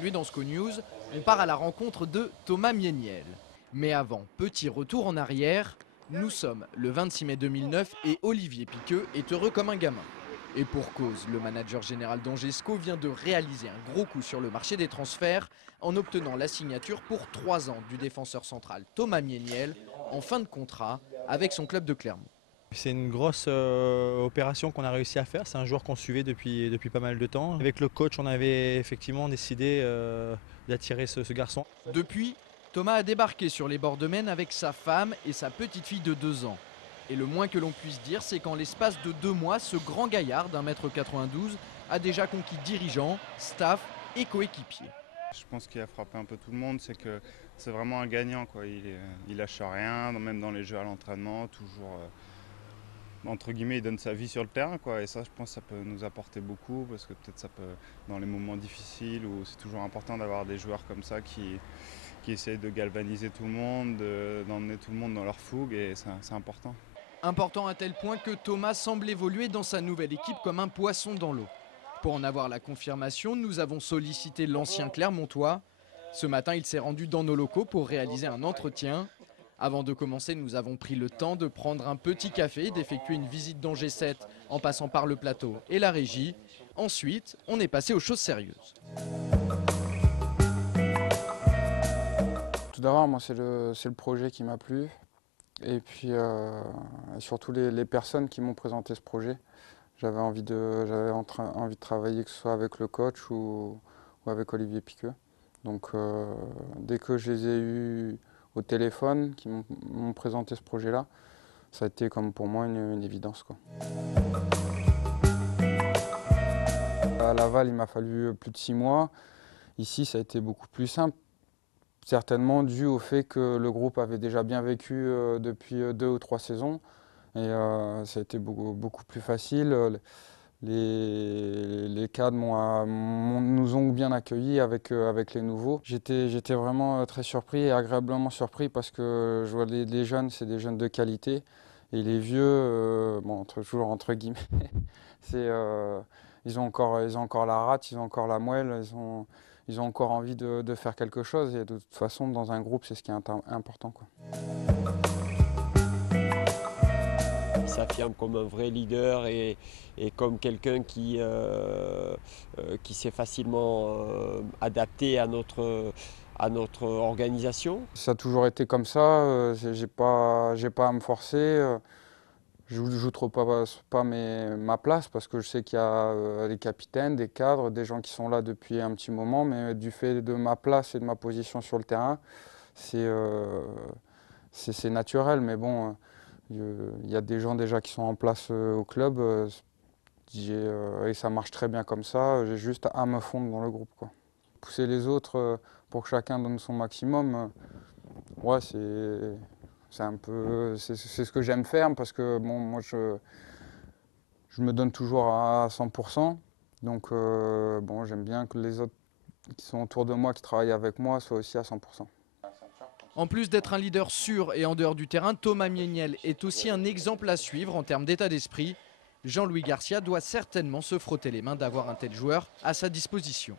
Aujourd'hui dans SCO News, on part à la rencontre de Thomas Mieniel. Mais avant, petit retour en arrière, nous sommes le 26 mai 2009 et Olivier Piqueux est heureux comme un gamin. Et pour cause, le manager général d'Angers SCO vient de réaliser un gros coup sur le marché des transferts en obtenant la signature pour 3 ans du défenseur central Thomas Mieniel en fin de contrat avec son club de Clermont. C'est une grosse opération qu'on a réussi à faire. C'est un joueur qu'on suivait depuis pas mal de temps. Avec le coach, on avait effectivement décidé d'attirer ce garçon. Depuis, Thomas a débarqué sur les bords de Maine avec sa femme et sa petite fille de 2 ans. Et le moins que l'on puisse dire, c'est qu'en l'espace de 2 mois, ce grand gaillard d'1,92 m a déjà conquis dirigeants, staff et coéquipiers. Je pense qu'il a frappé un peu tout le monde, c'est que c'est vraiment un gagnant, quoi. Il lâche rien, même dans les jeux à l'entraînement, toujours entre guillemets, il donne sa vie sur le terrain, quoi. Et ça, je pense que ça peut nous apporter beaucoup, parce que peut-être ça peut, dans les moments difficiles, où c'est toujours important d'avoir des joueurs comme ça qui essayent de galvaniser tout le monde, d'emmener tout le monde dans leur fougue, et c'est important. Important à tel point que Thomas semble évoluer dans sa nouvelle équipe comme un poisson dans l'eau. Pour en avoir la confirmation, nous avons sollicité l'ancien Clermontois. Ce matin, il s'est rendu dans nos locaux pour réaliser un entretien. Avant de commencer, nous avons pris le temps de prendre un petit café, d'effectuer une visite d'Angers 7 en passant par le plateau et la régie. Ensuite, on est passé aux choses sérieuses. Tout d'abord, moi, c'est le projet qui m'a plu. Et puis, surtout les personnes qui m'ont présenté ce projet. J'avais envie de travailler, que ce soit avec le coach ou avec Olivier Piqueux. Donc, dès que je les ai eus au téléphone, qui m'ont présenté ce projet-là, ça a été comme pour moi une évidence, quoi. À Laval, il m'a fallu plus de 6 mois. Ici, ça a été beaucoup plus simple. Certainement dû au fait que le groupe avait déjà bien vécu depuis 2 ou 3 saisons. Et ça a été beaucoup plus facile. Les cadres nous ont bien accueillis avec les nouveaux. J'étais vraiment très surpris et agréablement surpris parce que je vois les jeunes, c'est des jeunes de qualité. Et les vieux, bon, toujours entre guillemets, ils ont encore la rate, ils ont encore la moelle, ils ont encore envie de faire quelque chose. Et de toute façon, dans un groupe, c'est ce qui est important, quoi. Il s'affirme comme un vrai leader et comme quelqu'un qui s'est facilement adapté à notre organisation. Ça a toujours été comme ça, j'ai pas à me forcer. Je ne joue trop pas ma place parce que je sais qu'il y a des capitaines, des cadres, des gens qui sont là depuis un petit moment, mais du fait de ma place et de ma position sur le terrain, c'est naturel. Mais bon, il y a des gens déjà qui sont en place au club et ça marche très bien comme ça. J'ai juste à me fondre dans le groupe, quoi. Pousser les autres pour que chacun donne son maximum, ouais, c'est un peu, c'est ce que j'aime faire parce que bon, moi je me donne toujours à 100%. Donc bon, j'aime bien que les autres qui sont autour de moi, qui travaillent avec moi, soient aussi à 100%. En plus d'être un leader sûr et en dehors du terrain, Thomas Mieniel est aussi un exemple à suivre en termes d'état d'esprit. Jean-Louis Garcia doit certainement se frotter les mains d'avoir un tel joueur à sa disposition.